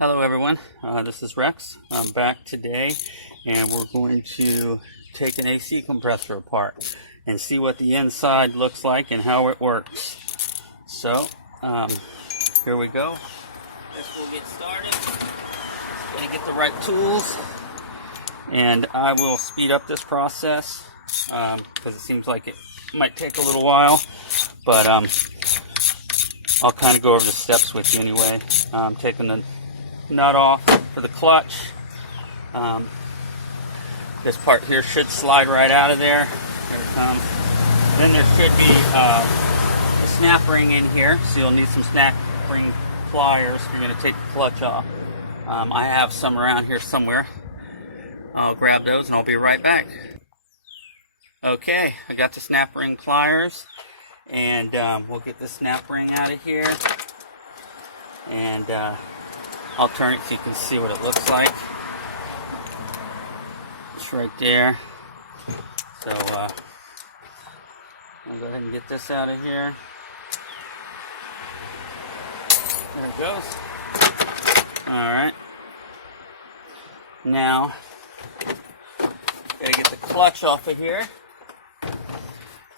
Hello everyone, this is Rex. I'm back today and we're going to take an AC compressor apart and see what the inside looks like and how it works. So, here we go. Guess we'll get started. Gonna get the right tools and I will speed up this process because it seems like it might take a little while, but I'll kind of go over the steps with you anyway. I'm taking the nut off for the clutch. This part here should slide right out of there. There it comes. Then there should be a snap ring in here, so you'll need some snap ring pliers if you're going to take the clutch off. I have some around here somewhere. I'll grab those and I'll be right back. Okay, I got the snap ring pliers, and we'll get the snap ring out of here, and I'll turn it so you can see what it looks like. It's right there. So I'll go ahead and get this out of here. There it goes. Alright. Now, gotta get the clutch off of here.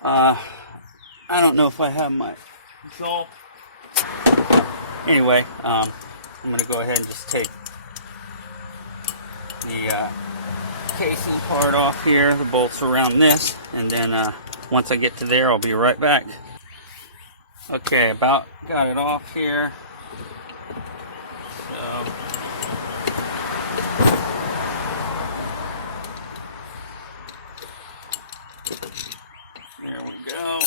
I don't know if I have my jolt. Anyway, I'm going to go ahead and just take the casing part off here, the bolts around this, and then once I get to there, I'll be right back. Okay, about got it off here. So, there we go.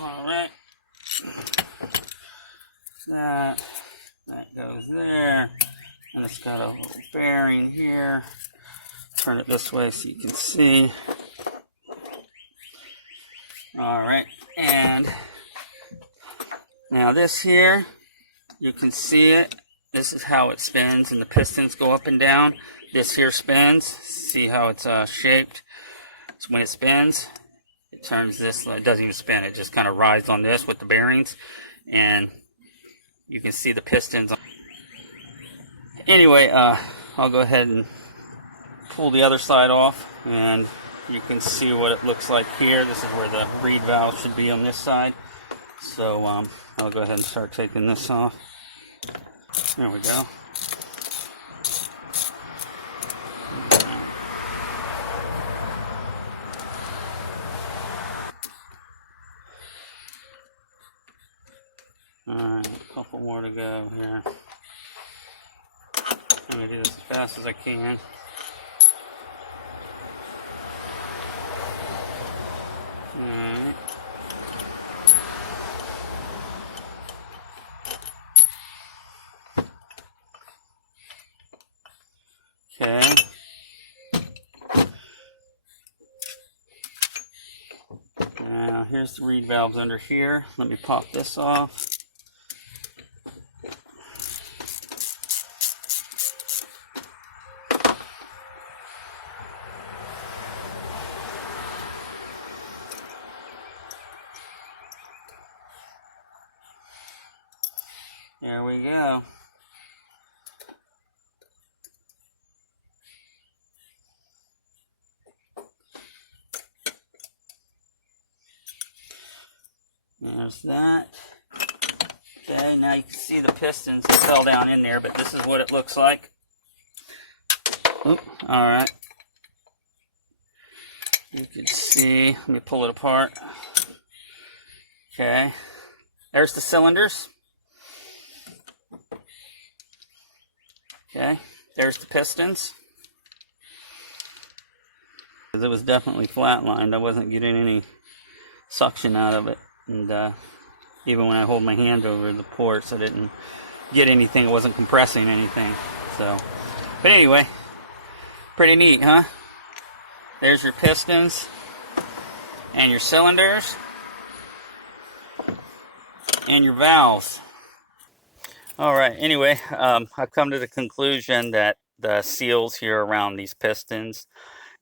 All right. That goes there, and it's got a little bearing here. Turn it this way so you can see. Alright, and now this here, you can see it. This is how it spins, and the pistons go up and down. This here spins. See how it's shaped? So when it spins, it turns this. It doesn't even spin, it just kind of rides on this with the bearings, and you can see the pistons. Anyway, I'll go ahead and pull the other side off, and you can see what it looks like here. This is where the reed valve should be on this side. So I'll go ahead and start taking this off. There we go. Alright, a couple more to go here. I'm going to do this as fast as I can. Alright. Okay. Now here's the reed valves under here. Let me pop this off. There we go. There's that. Okay, now you can see the pistons fell down in there, but this is what it looks like. Oop, alright. You can see, let me pull it apart. Okay, there's the cylinders. Okay, there's the pistons. It was definitely flatlined. I wasn't getting any suction out of it, and even when I hold my hand over the ports, I didn't get anything. It wasn't compressing anything. So, but anyway, pretty neat, huh? There's your pistons and your cylinders and your valves. Alright, anyway, I've come to the conclusion that the seals here around these pistons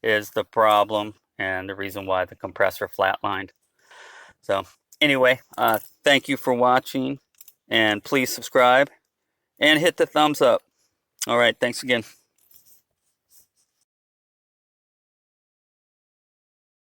is the problem and the reason why the compressor flatlined. So anyway, thank you for watching, and please subscribe and hit the thumbs up. All right, thanks again.